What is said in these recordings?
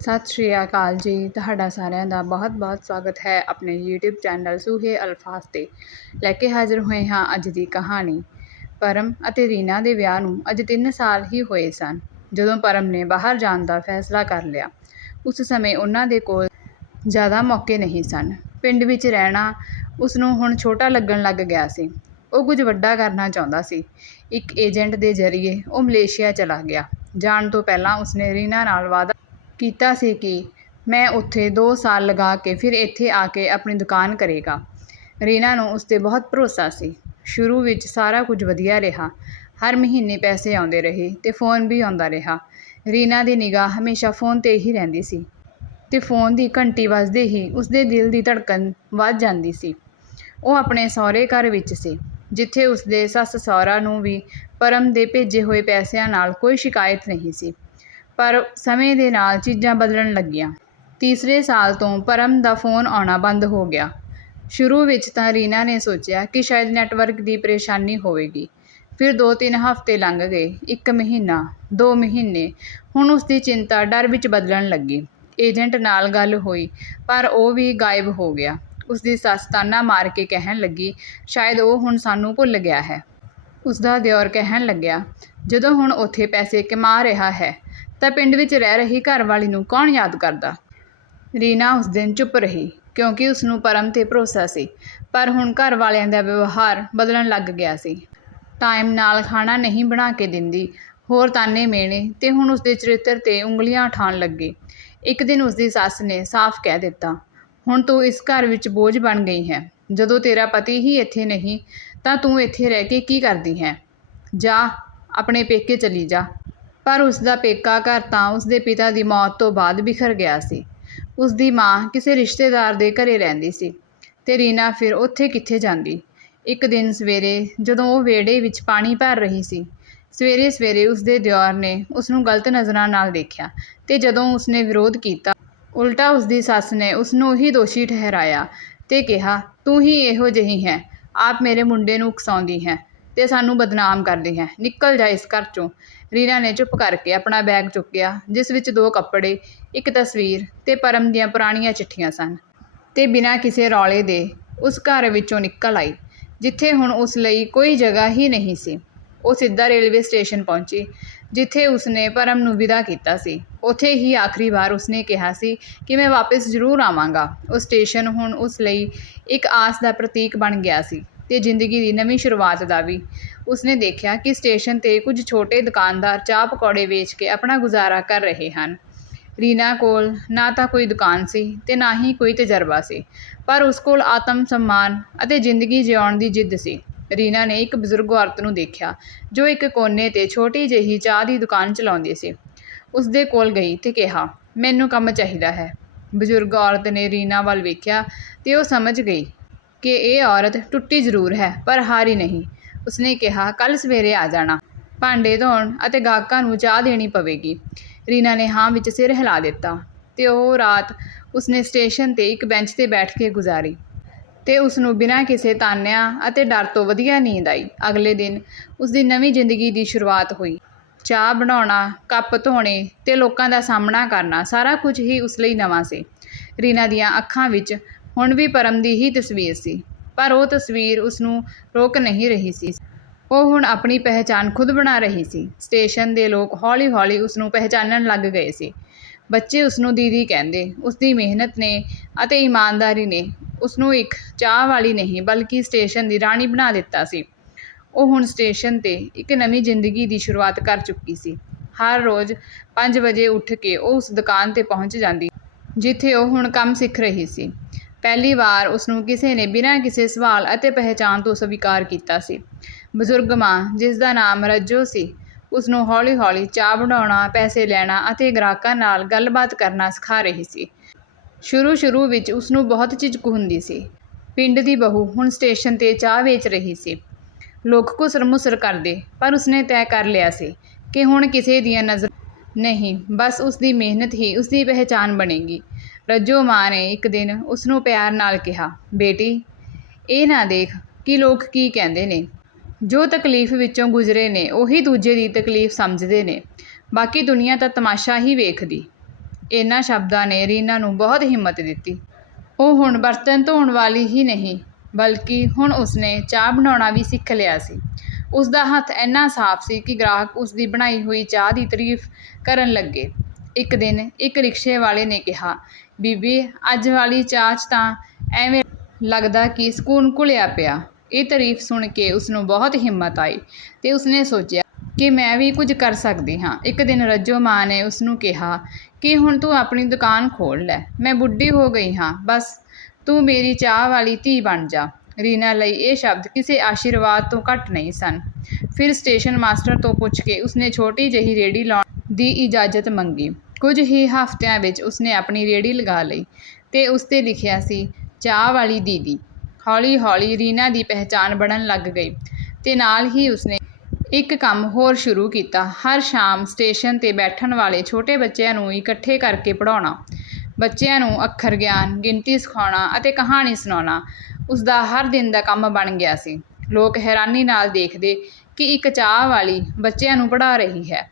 ਸਤਿ ਸ਼੍ਰੀ ਅਕਾਲ ਜੀ। ਤੁਹਾਡਾ ਸਾਰਿਆਂ ਦਾ ਬਹੁਤ-ਬਹੁਤ ਸਵਾਗਤ ਹੈ ਆਪਣੇ YouTube ਚੈਨਲ ਸੂਹੇ ਅਲਫਾਜ਼ 'ਤੇ। ਲੈ ਕੇ ਹਾਜ਼ਰ ਹੋਏ ਹਾਂ ਅੱਜ ਦੀ ਕਹਾਣੀ। ਪਰਮ ਅਤੇ ਰੀਨਾ ਦੇ ਵਿਆਹ ਨੂੰ ਅੱਜ 3 ਸਾਲ ਹੀ ਹੋਏ ਸਨ। ਜਦੋਂ ਪਰਮ ਨੇ ਬਾਹਰ ਜਾਣ ਦਾ ਫੈਸਲਾ ਕਰ ਲਿਆ, ਉਸ ਸਮੇਂ ਉਹਨਾਂ ਦੇ ਕੋਲ ਜ਼ਿਆਦਾ ਮੌਕੇ ਨਹੀਂ ਸਨ। ਪਿੰਡ ਵਿੱਚ ਰਹਿਣਾ ਉਸ ਨੂੰ ਹੁਣ ਛੋਟਾ ਲੱਗਣ ਲੱਗ ਗਿਆ ਸੀ। ਉਹ ਕੁਝ ਵੱਡਾ ਕਰਨਾ ਚਾਹੁੰਦਾ ਸੀ। ਇੱਕ ਏਜੰਟ ਦੇ ਜ਼ਰੀਏ ਉਹ ਮਲੇਸ਼ੀਆ ਚਲਾ ਗਿਆ। ਜਾਣ ਤੋਂ ਪਹਿਲਾਂ ਉਸਨੇ ਰੀਨਾ ਨਾਲ ਵਾਅਦਾ ਕੀਤਾ ਸੀ ਕਿ ਮੈਂ ਉੱਥੇ 2 ਸਾਲ ਲਗਾ ਕੇ ਫਿਰ ਇੱਥੇ ਆ ਕੇ ਆਪਣੀ ਦੁਕਾਨ ਕਰੇਗਾ। ਰੀਨਾ ਨੂੰ ਉਸ 'ਤੇ ਬਹੁਤ ਭਰੋਸਾ ਸੀ। ਸ਼ੁਰੂ ਵਿੱਚ ਸਾਰਾ ਕੁਝ ਵਧੀਆ ਰਿਹਾ। ਹਰ ਮਹੀਨੇ ਪੈਸੇ ਆਉਂਦੇ ਰਹੇ ਤੇ ਫੋਨ ਵੀ ਆਉਂਦਾ ਰਿਹਾ। ਰੀਨਾ ਦੀ ਨਿਗਾਹ ਹਮੇਸ਼ਾ ਫੋਨ 'ਤੇ ਹੀ ਰਹਿੰਦੀ ਸੀ ਤੇ ਫੋਨ ਦੀ ਘੰਟੀ ਵੱਜਦੇ ਹੀ ਉਸਦੇ ਦਿਲ ਦੀ ਧੜਕਣ ਵੱਧ ਜਾਂਦੀ ਸੀ। ਉਹ ਆਪਣੇ ਸਹੁਰੇ ਘਰ ਵਿੱਚ ਸੀ, ਜਿੱਥੇ ਉਸਦੇ ਸੱਸ ਸਹੁਰਾ ਨੂੰ ਵੀ ਪਰਮ ਦੇ ਭੇਜੇ ਹੋਏ ਪੈਸਿਆਂ ਨਾਲ ਕੋਈ ਸ਼ਿਕਾਇਤ ਨਹੀਂ ਸੀ। ਪਰ ਸਮੇਂ ਦੇ ਨਾਲ ਚੀਜ਼ਾਂ ਬਦਲਣ ਲੱਗੀਆਂ। ਤੀਸਰੇ ਸਾਲ ਤੋਂ ਪਰਮ ਦਾ ਫੋਨ ਆਉਣਾ ਬੰਦ ਹੋ ਗਿਆ। ਸ਼ੁਰੂ ਵਿੱਚ ਤਾਂ ਰੀਨਾ ਨੇ ਸੋਚਿਆ ਕਿ ਸ਼ਾਇਦ ਨੈੱਟਵਰਕ ਦੀ ਪਰੇਸ਼ਾਨੀ ਹੋਵੇਗੀ। ਫਿਰ 2-3 ਹਫ਼ਤੇ ਲੰਘ ਗਏ, ਇੱਕ ਮਹੀਨਾ, ਦੋ ਮਹੀਨੇ। ਹੁਣ ਉਸਦੀ ਚਿੰਤਾ ਡਰ ਵਿੱਚ ਬਦਲਣ ਲੱਗੀ। ਏਜੰਟ ਨਾਲ ਗੱਲ ਹੋਈ, ਪਰ ਉਹ ਵੀ ਗਾਇਬ ਹੋ ਗਿਆ। ਉਸਦੀ ਸੱਸ ਤਾਨਾ ਮਾਰ ਕੇ ਕਹਿਣ ਲੱਗੀ, ਸ਼ਾਇਦ ਉਹ ਹੁਣ ਸਾਨੂੰ ਭੁੱਲ ਗਿਆ ਹੈ। ਉਸਦਾ ਦਿਓਰ ਕਹਿਣ ਲੱਗਿਆ, ਜਦੋਂ ਹੁਣ ਉੱਥੇ ਪੈਸੇ ਕਮਾ ਰਿਹਾ ਹੈ ਤਾਂ ਪਿੰਡ ਵਿੱਚ ਰਹਿ ਰਹੀ ਘਰਵਾਲੀ ਨੂੰ ਕੌਣ ਯਾਦ ਕਰਦਾ? ਰੀਨਾ ਉਸ ਦਿਨ ਚੁੱਪ ਰਹੀ, ਕਿਉਂਕਿ ਉਸ ਨੂੰ ਪਰਮ 'ਤੇ ਭਰੋਸਾ ਸੀ, ਪਰ ਹੁਣ ਘਰ ਵਾਲਿਆਂ ਦਾ ਵਿਵਹਾਰ ਬਦਲਣ ਲੱਗ ਗਿਆ ਸੀ। ਟਾਈਮ ਨਾਲ ਖਾਣਾ ਨਹੀਂ ਬਣਾ ਕੇ ਦਿੰਦੀ, ਹੋਰ ਤਾਨੇ ਮੇਣੇ ਤੇ ਹੁਣ ਉਸ ਦੇ ਚਰਿੱਤਰ 'ਤੇ ਉਂਗਲੀਆਂ ਉਠਾਉਣ ਲੱਗੇ। ਇੱਕ ਦਿਨ ਉਸ ਦੀ ਸੱਸ ਨੇ ਸਾਫ਼ ਕਹਿ ਦਿੱਤਾ, ਹੁਣ ਤੂੰ ਇਸ ਘਰ ਵਿੱਚ ਬੋਝ ਬਣ ਗਈ ਹੈ। ਜਦੋਂ ਤੇਰਾ ਪਤੀ ਹੀ ਇੱਥੇ ਨਹੀਂ, ਤਾਂ ਤੂੰ ਇੱਥੇ ਰਹਿ ਕੇ ਕੀ ਕਰਦੀ ਹੈ? ਜਾ, ਆਪਣੇ ਪੇਕੇ ਚਲੀ ਜਾ। ਪਰ ਉਸ ਦਾ ਪੇਕਾ ਘਰ ਤਾਂ ਉਸ ਦੇ ਪਿਤਾ ਦੀ ਮੌਤ ਤੋਂ ਬਾਅਦ ਬਿਖਰ ਗਿਆ ਸੀ। ਉਸ ਦੀ ਮਾਂ ਕਿਸੇ ਰਿਸ਼ਤੇਦਾਰ ਦੇ ਘਰੇ ਰਹਿੰਦੀ ਸੀ ਤੇ ਰੀਨਾ ਫਿਰ ਉੱਥੇ ਕਿੱਥੇ ਜਾਂਦੀ? ਇੱਕ ਦਿਨ ਸਵੇਰੇ ਜਦੋਂ ਉਹ ਵਿਹੜੇ ਵਿੱਚ ਪਾਣੀ ਭਰ ਰਹੀ ਸੀ, ਸਵੇਰੇ ਸਵੇਰੇ ਉਸ ਦੇ ਦਿਓਰ ਨੇ ਉਸ ਨੂੰ ਗਲਤ ਨਜ਼ਰਾਂ ਨਾਲ ਦੇਖਿਆ ਤੇ ਜਦੋਂ ਉਸਨੇ ਵਿਰੋਧ ਕੀਤਾ, ਉਲਟਾ ਉਸ ਦੀ ਸੱਸ ਨੇ ਉਸ ਨੂੰ ਹੀ ਦੋਸ਼ੀ ਠਹਿਰਾਇਆ ਤੇ ਕਿਹਾ, ਤੂੰ ਹੀ ਇਹੋ ਜਿਹੀ ਹੈ, ਆਪ ਮੇਰੇ ਮੁੰਡੇ ਨੂੰ ਉਕਸਾਉਂਦੀ ਹੈ। ਤੇ ਸਾਨੂੰ ਬਦਨਾਮ ਕਰਦੀ ਹੈ। ਨਿਕਲ ਜਾ ਇਸ ਘਰ ਚੋਂ। ਰੀਨਾ ਨੇ ਚੁੱਪ ਕਰਕੇ ਆਪਣਾ ਬੈਗ ਚੁੱਕਿਆ, ਜਿਸ ਵਿੱਚ ਦੋ ਕੱਪੜੇ, ਇੱਕ ਤਸਵੀਰ ਤੇ ਪਰਮ ਦੀਆਂ ਪੁਰਾਣੀਆਂ ਚਿੱਠੀਆਂ ਸਨ। ਤੇ ਬਿਨਾਂ ਕਿਸੇ ਰੌਲੇ ਦੇ ਉਸ ਘਰ ਵਿੱਚੋਂ ਨਿਕਲ ਆਈ, ਜਿੱਥੇ ਹੁਣ ਉਸ ਲਈ ਕੋਈ ਜਗ੍ਹਾ ਹੀ ਨਹੀਂ ਸੀ। ਉਹ ਸਿੱਧਾ ਰੇਲਵੇ ਸਟੇਸ਼ਨ ਪਹੁੰਚੀ, ਜਿੱਥੇ ਉਸਨੇ ਪਰਮ ਨੂੰ ਵਿਦਾ ਕੀਤਾ ਸੀ। ਉੱਥੇ ਹੀ ਆਖਰੀ ਵਾਰ ਉਸਨੇ ਕਿਹਾ ਸੀ ਕਿ ਮੈਂ ਵਾਪਸ ਜ਼ਰੂਰ ਆਵਾਂਗਾ। ਉਹ ਸਟੇਸ਼ਨ ਹੁਣ ਉਸ ਲਈ ਇੱਕ ਆਸ ਦਾ ਪ੍ਰਤੀਕ ਬਣ ਗਿਆ ਸੀ। ਤੇ ਜ਼ਿੰਦਗੀ ਦੀ ਨਵੀਂ ਸ਼ੁਰੂਆਤ ਦਾ ਵੀ। ਉਸਨੇ ਦੇਖਿਆ ਕਿ ਸਟੇਸ਼ਨ 'ਤੇ ਕੁਝ ਛੋਟੇ ਦੁਕਾਨਦਾਰ ਚਾਹ ਪਕੌੜੇ ਵੇਚ ਕੇ ਆਪਣਾ ਗੁਜ਼ਾਰਾ ਕਰ ਰਹੇ ਹਨ। ਰੀਨਾ ਕੋਲ ਨਾ ਤਾਂ ਕੋਈ ਦੁਕਾਨ ਸੀ ਤੇ ਨਾ ਹੀ ਕੋਈ ਤਜਰਬਾ ਸੀ, ਪਰ ਉਸ ਕੋਲ ਆਤਮ ਸਨਮਾਨ ਅਤੇ ਜ਼ਿੰਦਗੀ ਜਿਉਣ ਦੀ ਜਿੱਦ ਸੀ। ਰੀਨਾ ਨੇ ਇੱਕ ਬਜ਼ੁਰਗ ਔਰਤ ਨੂੰ ਦੇਖਿਆ, ਜੋ ਇੱਕ ਕੋਨੇ 'ਤੇ ਛੋਟੀ ਜਿਹੀ ਚਾਹ ਦੀ ਦੁਕਾਨ ਚਲਾਉਂਦੀ ਸੀ। ਉਸਦੇ ਕੋਲ ਗਈ ਤੇ ਕਿਹਾ, ਮੈਨੂੰ ਕੰਮ ਚਾਹੀਦਾ ਹੈ। ਬਜ਼ੁਰਗ ਔਰਤ ਨੇ ਰੀਨਾ ਵੱਲ ਵੇਖਿਆ ਤੇ ਉਹ ਸਮਝ ਗਈ ਕਿ ਇਹ ਔਰਤ ਟੁੱਟੀ ਜ਼ਰੂਰ ਹੈ, ਪਰ ਹਾਰੀ ਨਹੀਂ। ਉਸਨੇ ਕਿਹਾ, ਕੱਲ੍ਹ ਸਵੇਰੇ ਆ ਜਾਣਾ। ਭਾਂਡੇ ਧੋਣ ਅਤੇ ਗਾਹਕਾਂ ਨੂੰ ਚਾਹ ਦੇਣੀ ਪਵੇਗੀ। ਰੀਨਾ ਨੇ ਹਾਂ ਵਿੱਚ ਸਿਰ ਹਿਲਾ ਦਿੱਤਾ ਤੇ ਉਹ ਰਾਤ ਉਸਨੇ ਸਟੇਸ਼ਨ 'ਤੇ ਇੱਕ ਬੈਂਚ 'ਤੇ ਬੈਠ ਕੇ ਗੁਜ਼ਾਰੀ। ਤੇ ਉਸਨੂੰ ਬਿਨਾਂ ਕਿਸੇ ਤਾਨਿਆਂ ਅਤੇ ਡਰ ਤੋਂ ਵਧੀਆ ਨੀਂਦ ਆਈ। ਅਗਲੇ ਦਿਨ ਉਸਦੀ ਨਵੀਂ ਜ਼ਿੰਦਗੀ ਦੀ ਸ਼ੁਰੂਆਤ ਹੋਈ। ਚਾਹ ਬਣਾਉਣਾ, ਕੱਪ ਧੋਣੇ ਤੇ ਲੋਕਾਂ ਦਾ ਸਾਹਮਣਾ ਕਰਨਾ ਸਾਰਾ ਕੁਝ ਹੀ ਉਸ ਲਈ ਨਵਾਂ ਸੀ। ਰੀਨਾ ਦੀਆਂ ਅੱਖਾਂ ਵਿੱਚ ਹੁਣ ਵੀ ਪਰਮ ਦੀ ਹੀ ਤਸਵੀਰ ਸੀ, ਪਰ ਉਹ ਤਸਵੀਰ ਉਸ ਨੂੰ ਰੋਕ ਨਹੀਂ ਰਹੀ ਸੀ। ਉਹ ਹੁਣ ਆਪਣੀ ਪਹਿਚਾਣ ਖੁਦ ਬਣਾ ਰਹੀ ਸੀ। ਸਟੇਸ਼ਨ ਦੇ ਲੋਕ ਹੌਲੀ-ਹੌਲੀ ਉਸ ਨੂੰ ਪਹਿਚਾਨਣ ਲੱਗ ਗਏ ਸੀ। ਬੱਚੇ ਉਸ ਨੂੰ ਦੀਦੀ ਕਹਿੰਦੇ ਉਸ ਦੀ ਮਿਹਨਤ ਨੇ ਅਤੇ ਇਮਾਨਦਾਰੀ ਨੇ ਉਸ ਨੂੰ ਇੱਕ ਚਾਹ ਵਾਲੀ ਨਹੀਂ, ਬਲਕਿ ਸਟੇਸ਼ਨ ਦੀ ਰਾਣੀ ਬਣਾ ਦਿੱਤਾ ਸੀ। ਉਹ ਹੁਣ ਸਟੇਸ਼ਨ 'ਤੇ ਇੱਕ ਨਵੀਂ ਜ਼ਿੰਦਗੀ ਦੀ ਸ਼ੁਰੂਆਤ ਕਰ ਚੁੱਕੀ ਸੀ। ਹਰ ਰੋਜ਼ 5 ਵਜੇ ਉੱਠ ਕੇ ਉਹ ਉਸ ਦੁਕਾਨ 'ਤੇ ਪਹੁੰਚ ਜਾਂਦੀ, ਜਿੱਥੇ ਉਹ ਹੁਣ ਕੰਮ ਸਿੱਖ ਰਹੀ ਸੀ। ਪਹਿਲੀ ਵਾਰ ਉਸ ਨੂੰ ਕਿਸੇ ਨੇ ਬਿਨਾਂ ਕਿਸੇ ਸਵਾਲ ਅਤੇ ਪਹਿਚਾਣ ਤੋਂ ਸਵੀਕਾਰ ਕੀਤਾ ਸੀ। ਬਜ਼ੁਰਗ ਮਾਂ, ਜਿਸ ਦਾ ਨਾਮ ਰੱਜੋ ਸੀ ਉਸ ਨੂੰ ਹੌਲੀ-ਹੌਲੀ ਚਾਹ ਬਣਾਉਣਾ, ਪੈਸੇ ਲੈਣਾ ਅਤੇ ਗ੍ਰਾਹਕਾਂ ਨਾਲ ਗੱਲਬਾਤ ਕਰਨਾ ਸਿਖਾ ਰਹੀ ਸੀ। ਸ਼ੁਰੂ-ਸ਼ੁਰੂ ਵਿੱਚ ਉਸ ਨੂੰ ਬਹੁਤ ਝਿਜਕ ਹੁੰਦੀ ਸੀ। ਪਿੰਡ ਦੀ ਬਹੂ ਹੁਣ ਸਟੇਸ਼ਨ 'ਤੇ ਚਾਹ ਵੇਚ ਰਹੀ ਸੀ। ਲੋਕ ਘੁਸਰ-ਮੁਸਰ ਕਰਦੇ, ਪਰ ਉਸਨੇ ਤੈਅ ਕਰ ਲਿਆ ਸੀ ਕਿ ਹੁਣ ਕਿਸੇ ਦੀਆਂ ਨਜ਼ਰ ਨਹੀਂ, ਬਸ ਉਸ ਦੀ ਮਿਹਨਤ ਹੀ ਉਸ ਦੀ ਪਹਿਚਾਣ ਬਣੇਗੀ। ਰੱਜੋ ਮਾਂ ਨੇ ਇੱਕ ਦਿਨ ਉਸ ਨੂੰ ਪਿਆਰ ਨਾਲ ਕਿਹਾ, ਬੇਟੀ, ਇਹ ਨਾ ਦੇਖ ਕਿ ਲੋਕ ਕੀ ਕਹਿੰਦੇ ਨੇ। ਜੋ ਤਕਲੀਫ ਵਿੱਚੋਂ ਗੁਜ਼ਰੇ ਨੇ, ਉਹੀ ਦੂਜੇ ਦੀ ਤਕਲੀਫ ਸਮਝਦੇ ਨੇ। ਬਾਕੀ ਦੁਨੀਆ ਤਾਂ ਤਮਾਸ਼ਾ ਹੀ ਵੇਖਦੀ। ਇਹਨਾਂ ਸ਼ਬਦਾਂ ਨੇ ਰੀਨਾ ਨੂੰ ਬਹੁਤ ਹਿੰਮਤ ਦਿੱਤੀ। ਉਹ ਹੁਣ ਬਰਤਨ ਧੋਣ ਵਾਲੀ ਹੀ ਨਹੀਂ, ਬਲਕਿ ਹੁਣ ਉਸਨੇ ਚਾਹ ਬਣਾਉਣਾ ਵੀ ਸਿੱਖ ਲਿਆ ਸੀ। ਉਸਦਾ ਹੱਥ ਇੰਨਾ ਸਾਫ਼ ਸੀ ਕਿ ਗ੍ਰਾਹਕ ਉਸਦੀ ਬਣਾਈ ਹੋਈ ਚਾਹ ਦੀ ਤਾਰੀਫ ਕਰਨ ਲੱਗੇ। ਇੱਕ ਦਿਨ ਇੱਕ ਰਿਕਸ਼ੇ ਵਾਲੇ ਨੇ ਕਿਹਾ, ਬੀਬੀ, ਅੱਜ ਵਾਲੀ ਚਾਹ 'ਚ ਤਾਂ ਐਵੇਂ ਲੱਗਦਾ ਕਿ ਸਕੂਨ ਘੁਲਿਆ ਪਿਆ। ਇਹ ਤਾਰੀਫ ਸੁਣ ਕੇ ਉਸਨੂੰ ਬਹੁਤ ਹਿੰਮਤ ਆਈ ਤੇ ਉਸਨੇ ਸੋਚਿਆ ਕਿ ਮੈਂ ਵੀ ਕੁਝ ਕਰ ਸਕਦੀ ਹਾਂ। ਇੱਕ ਦਿਨ ਰੱਜੋ ਮਾਂ ਨੇ ਉਸਨੂੰ ਕਿਹਾ ਕਿ ਹੁਣ ਤੂੰ ਆਪਣੀ ਦੁਕਾਨ ਖੋਲ੍ਹ ਲੈ, ਮੈਂ ਬੁੱਢੀ ਹੋ ਗਈ ਹਾਂ, ਬਸ ਤੂੰ ਮੇਰੀ ਚਾਹ ਵਾਲੀ ਧੀ ਬਣ ਜਾ। ਰੀਨਾ ਲਈ ਇਹ ਸ਼ਬਦ ਕਿਸੇ ਆਸ਼ੀਰਵਾਦ ਤੋਂ ਘੱਟ ਨਹੀਂ ਸਨ। ਫਿਰ ਸਟੇਸ਼ਨ ਮਾਸਟਰ ਤੋਂ ਪੁੱਛ ਕੇ ਉਸਨੇ ਛੋਟੀ ਜਿਹੀ ਰੇਹੜੀ ਲਾਉਣ ਦੀ ਇਜਾਜ਼ਤ ਮੰਗੀ। ਕੁਝ ਹੀ ਹਫ਼ਤਿਆਂ ਵਿੱਚ ਉਸਨੇ ਆਪਣੀ ਰੇਹੜੀ ਲਗਾ ਲਈ ਤੇ ਉਸ 'ਤੇ ਲਿਖਿਆ ਸੀ, ਚਾਹ ਵਾਲੀ ਦੀਦੀ। ਹੌਲੀ-ਹੌਲੀ ਰੀਨਾ ਦੀ ਪਹਿਚਾਣ ਬਣਨ ਲੱਗ ਗਈ ਤੇ ਨਾਲ ਹੀ ਉਸਨੇ ਇੱਕ ਕੰਮ ਹੋਰ ਸ਼ੁਰੂ ਕੀਤਾ। ਹਰ ਸ਼ਾਮ ਸਟੇਸ਼ਨ 'ਤੇ ਬੈਠਣ ਵਾਲੇ ਛੋਟੇ ਬੱਚਿਆਂ ਨੂੰ ਇਕੱਠੇ ਕਰਕੇ ਪੜ੍ਹਾਉਣਾ, ਬੱਚਿਆਂ ਨੂੰ ਅੱਖਰ ਗਿਆਨ, ਗਿਣਤੀ ਸਿਖਾਉਣਾ ਅਤੇ ਕਹਾਣੀ ਸੁਣਾਉਣਾ, ਉਸਦਾ ਹਰ ਦਿਨ ਦਾ ਕੰਮ ਬਣ ਗਿਆ ਸੀ। ਲੋਕ ਹੈਰਾਨੀ ਨਾਲ ਦੇਖਦੇ ਕਿ ਇੱਕ ਚਾਹ ਵਾਲੀ ਬੱਚਿਆਂ ਨੂੰ ਪੜ੍ਹਾ ਰਹੀ ਹੈ।